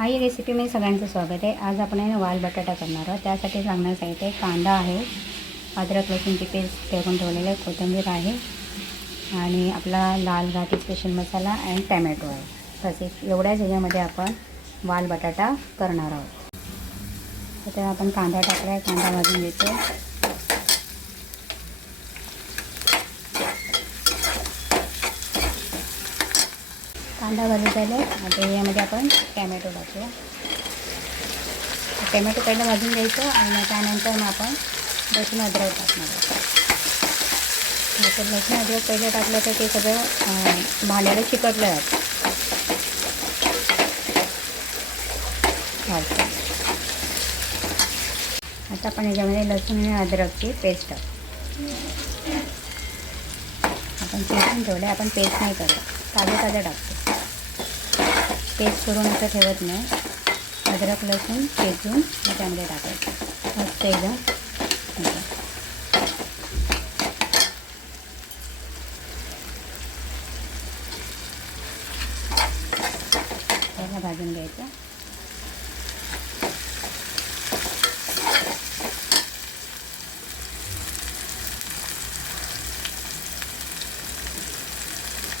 आई रेसिपीमध्ये सगळ्यांचं स्वागत आहे. आज आपण आहे ना वाल बटाटा करणार आहोत. त्यासाठी लागणार साहित्य कांदा आहे अद्रक लसूणची पेस्ट ठेवून ठेवलेलं आहे कोथिंबीर आहे आणि आपला Lal Ghati special masala and tomato आहे. तसेच एवढ्याच ह्याच्यामध्ये आपण वाल बटाटा करणार आहोत. तर तेव्हा आपण कांदा टाकला आहे कांदा भाजून घेतो कांदा भाजून झाले आता यामध्ये आपण टॅमॅटो टाकूया. टॅमॅटो पहिलं भाजून घ्यायचं आणि त्यानंतर मग आपण लसूण अद्रक टाकणार आहोत. लसूण अद्रक पहिलं टाकलं तर ते सगळं भांड्याला चिकटलं जातं. आता आपण याच्यामध्ये लसूण आणि अद्रकची पेस्ट टाकू. आपण चेचून ठेवलं आपण पेस्ट नाही करत. ताजं ताजं टाकतो. पेस्ट करून असं ठेवत नाही. अद्रक लसूण चेचून त्यामध्ये टाकायचं. मस्त एकदम. त्याला भाजून घ्यायचं.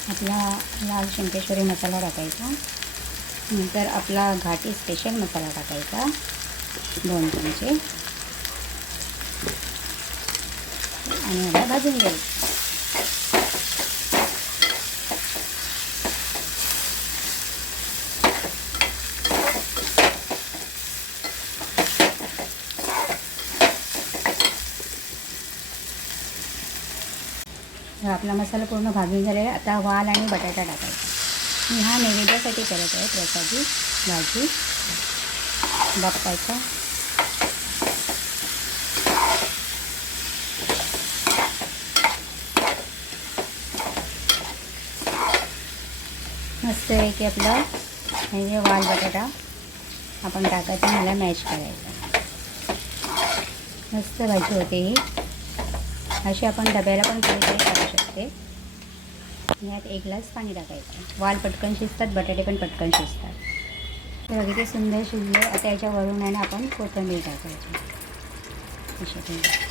आपला लाल शिंकेश्वरी मसाला टाकायचा. नंतर आपला घाटी स्पेशल मसाला टाकायचा. दोन चमचे. आणि याला भाजून घ्यायचं आपला मसाला पूर्ण भाजून झालेला आहे. आता वाल आणि बटाटा टाकायचा. मी हा नैवेद्यासाठी करत आहे प्रसादी भाजी. बाप्पाचा मस्त आहे की आपलं म्हणजे वाल बटाटा आपण टाकायचं मला मॅच करायचं. मस्त भाजी होते ही. अशी आपण डब्याला पण कधी टाकू आणि यात एक ग्लास पाणी टाकायचं. वाल पटकन शिजतात बटाटे पण पटकन शिजतात. तर किती सुंदर शिजले. आता याच्यावरून आहे ना आपण कोथिंबीर टाकायची. अशा प्रकारे.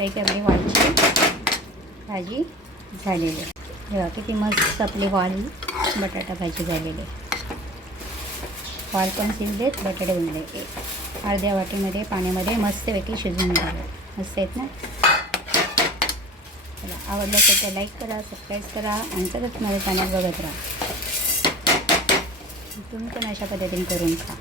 तर इथे आपली वालची. भाजी झालेली. आहे तेव्हा किती मस्त आपली वाल बटाटा भाजी झालेली. आहे वाल पण शिजलेत बटाटे बनले अर्ध्या वाटीमध्ये पाण्यामध्ये मस्तपैकी शिजवून झाले मस्त आहेत ना? चला आवडलं तर लाईक करा सबस्क्राईब करा आणि सगळंच माझ्या चॅनल बघत राहा. तुम्ही पण अशा पद्धतीने करून खा.